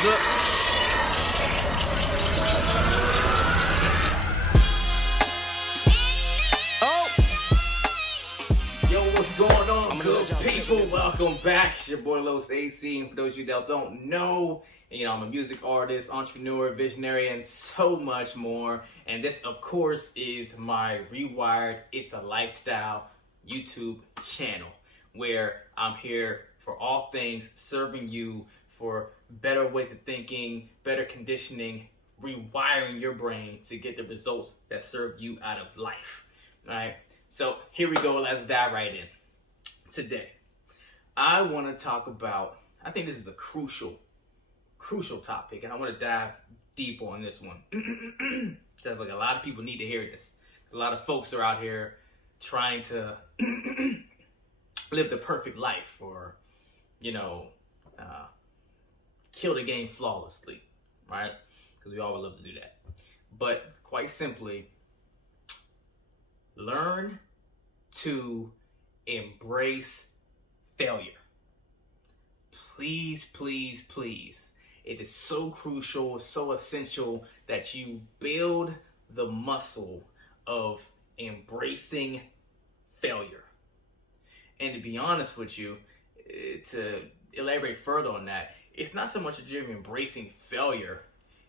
Hands up. Oh! Yo, what's going on, good people? Welcome back. It's your boy Los AC. And for those of you that don't know, I'm a music artist, entrepreneur, visionary, and so much more. And this, of course, is my Rewired It's a Lifestyle YouTube channel, where I'm here for all things serving you for better ways of thinking, better conditioning, rewiring your brain to get the results that serve you out of life. All right, so here we go. Let's dive right in. Today, I want to talk about, I think this is a crucial topic, and I want to dive deep on this one. Because like a lot of people need to hear this. A lot of folks are out here trying to live the perfect life, or kill the game flawlessly, right? Because we all would love to do that. But quite simply, learn to embrace failure. Please, please, please. It is so crucial, so essential that you build the muscle of embracing failure. And to be honest with you, to elaborate further on that, it's not so much that you're embracing failure,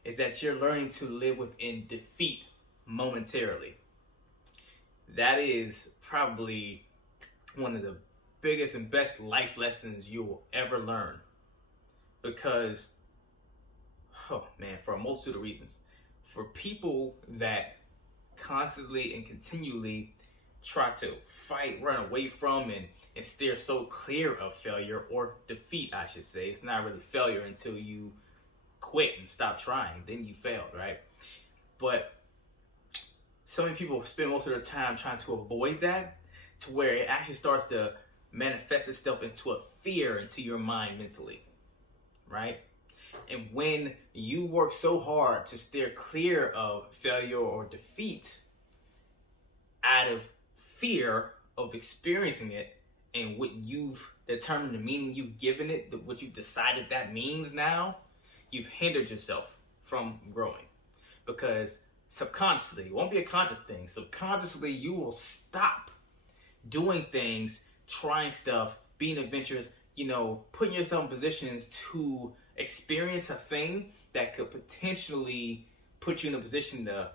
it's that you're learning to live within defeat momentarily. That is probably one of the biggest and best life lessons you will ever learn. Because, for a multitude of reasons. For people that constantly and continually try to fight, run away from, and steer so clear of failure, or defeat, I should say. It's not really failure until you quit and stop trying. Then you failed, right? But so many people spend most of their time trying to avoid that, to where it actually starts to manifest itself into a fear into your mind mentally, right? And when you work so hard to steer clear of failure or defeat out of fear of experiencing it, and what you've determined, the meaning you've given it, what you've decided that means now, you've hindered yourself from growing. Because subconsciously, it won't be a conscious thing, subconsciously you will stop doing things, trying stuff, being adventurous, putting yourself in positions to experience a thing that could potentially put you in a position to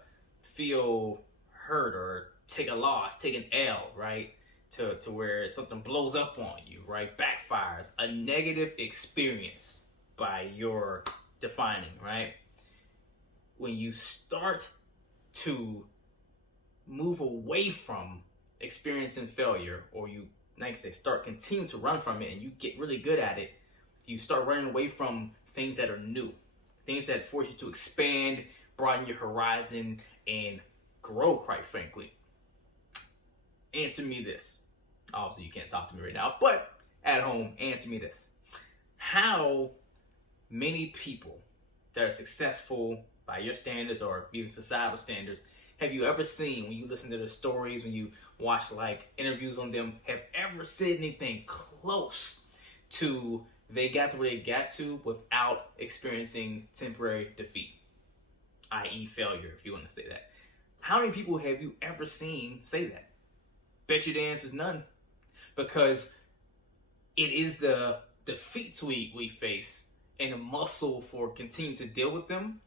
feel hurt or take a loss, take an L, right? To where something blows up on you, right? Backfires, a negative experience by your defining, right? When you start to move away from experiencing failure, or you, like I say, continue to run from it, and you get really good at it, you start running away from things that are new, things that force you to expand, broaden your horizon, and grow, quite frankly. Answer me this. Obviously, you can't talk to me right now, but at home, answer me this. How many people that are successful by your standards, or even societal standards, have you ever seen, when you listen to their stories, when you watch interviews on them, have ever said anything close to they got to where they got to without experiencing temporary defeat, i.e. failure, if you want to say that? How many people have you ever seen say that? Bet you the answer is none. Because it is the defeats we face and the muscle for continuing to deal with them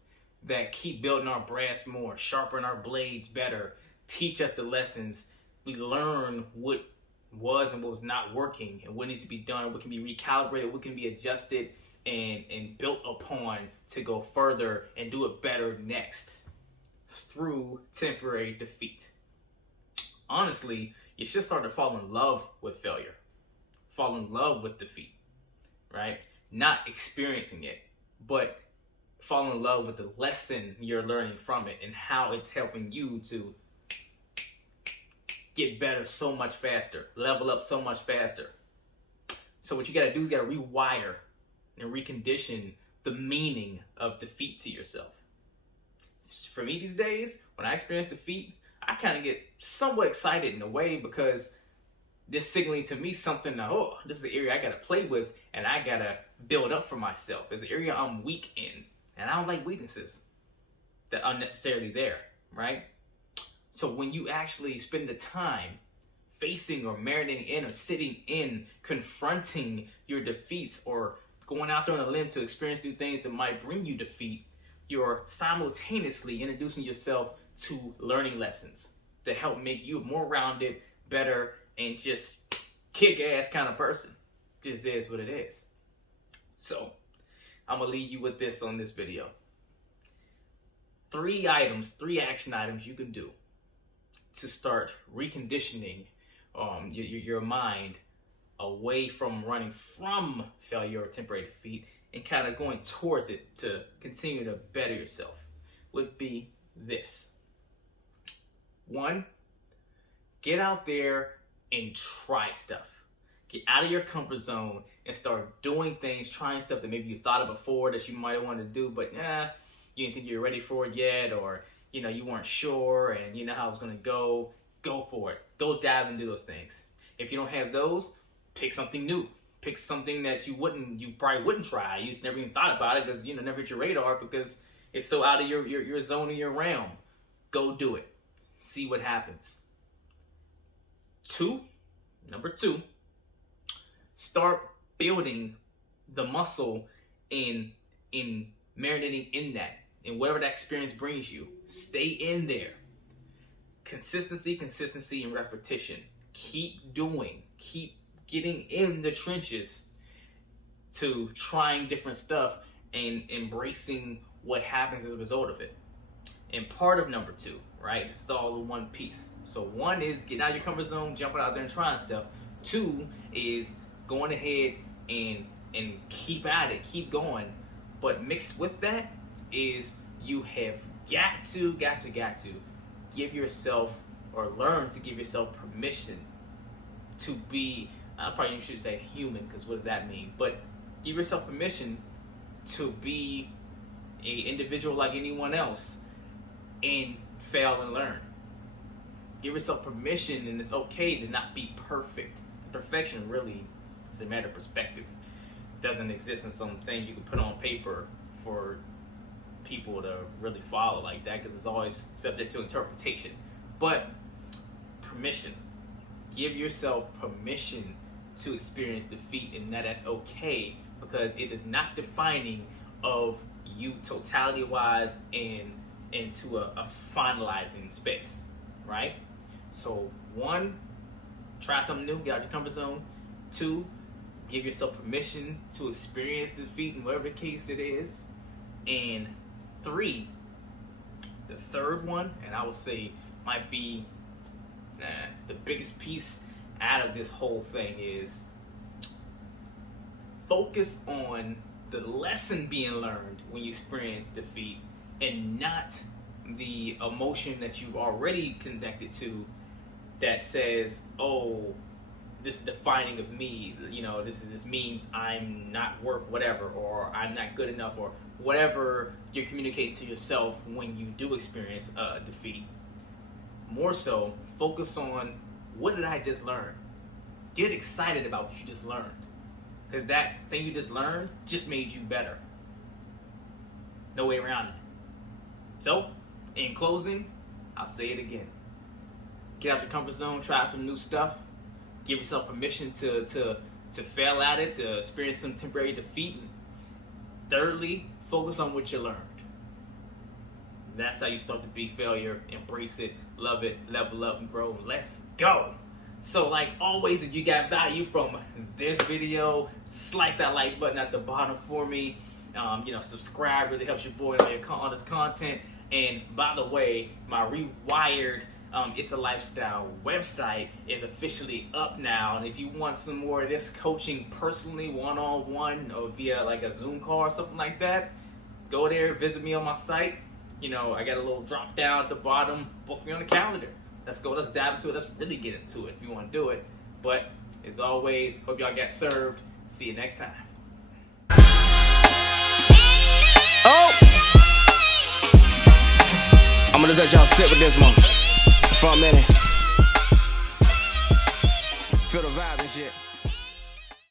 that keep building our brass more, sharpen our blades better, teach us the lessons. We learn what was and what was not working, and what needs to be done, what can be recalibrated, what can be adjusted and built upon to go further and do it better next through temporary defeat. Honestly, you should start to fall in love with failure, fall in love with defeat, right? Not experiencing it, but fall in love with the lesson you're learning from it and how it's helping you to get better so much faster, level up so much faster. So what you gotta do is you gotta rewire and recondition the meaning of defeat to yourself. For me these days, when I experience defeat, I kind of get somewhat excited in a way, because this signaling to me something that, oh, this is the area I gotta play with, and I gotta build up for myself. It's an area I'm weak in, and I don't like weaknesses that are unnecessarily there, right? So when you actually spend the time facing or marinating in or sitting in, confronting your defeats or going out there on a limb to experience new things that might bring you defeat, you're simultaneously introducing yourself to learning lessons that help make you a more rounded, better, and just kick-ass kind of person. This is what it is. So I'm gonna leave you with this on this video. 3 action items you can do to start reconditioning your mind away from running from failure or temporary defeat and kind of going towards it to continue to better yourself would be this. 1, get out there and try stuff. Get out of your comfort zone and start doing things, trying stuff that maybe you thought of before that you might have wanted to do, but you didn't think you were ready for it yet, or you weren't sure and you know how it's gonna go. Go for it. Go dive into those things. If you don't have those, pick something new. Pick something that you probably wouldn't try. You just never even thought about it because never hit your radar because it's so out of your zone or your realm. Go do it. See what happens. Number 2, start building the muscle in marinating in that. And whatever that experience brings you, stay in there. Consistency, and repetition. Keep doing. Keep getting in the trenches to trying different stuff and embracing what happens as a result of it. And part of number 2, right? This is all in one piece. So 1 is getting out of your comfort zone, jumping out there and trying stuff. 2 is going ahead and keep at it, keep going. But mixed with that is you have got to give yourself or learn to give yourself permission to be, I probably should say human, because what does that mean? But give yourself permission to be an individual like anyone else and fail and learn. Give yourself permission, and it's okay to not be perfect. Perfection really is a matter of perspective. It doesn't exist in something you can put on paper for people to really follow like that, because it's always subject to interpretation. But permission. Give yourself permission to experience defeat, and that's okay, because it is not defining of you totality-wise and into a finalizing space, right? So 1, try something new, get out your comfort zone. 2, give yourself permission to experience defeat in whatever case it is. And 3, the third one, and I would say might be the biggest piece out of this whole thing, is focus on the lesson being learned when you experience defeat and not the emotion that you've already connected to that says, oh, this is defining of me, this means I'm not worth whatever, or I'm not good enough, or whatever you're communicating to yourself when you do experience defeat. More so, focus on, what did I just learn? Get excited about what you just learned, because that thing you just learned just made you better. No way around it. So, in closing, I'll say it again. Get out your comfort zone, try some new stuff. Give yourself permission to fail at it, to experience some temporary defeat. Thirdly, focus on what you learned. That's how you start to beat failure. Embrace it, love it, level up and grow. Let's go. So like always, if you got value from this video, slice that like button at the bottom for me. Subscribe really helps your boy on this content. And by the way, my Rewired It's a Lifestyle website is officially up now, and if you want some more of this coaching personally, one-on-one, or via like a Zoom call or something like that, go there, visit me on my site. I got a little drop down at the bottom, book me on the calendar. Let's go, let's dive into it, let's really get into it if you want to do it. But as always, hope y'all got served. See you next time. Oh! I'm gonna let y'all sit with this one for a minute. Feel the vibe and shit.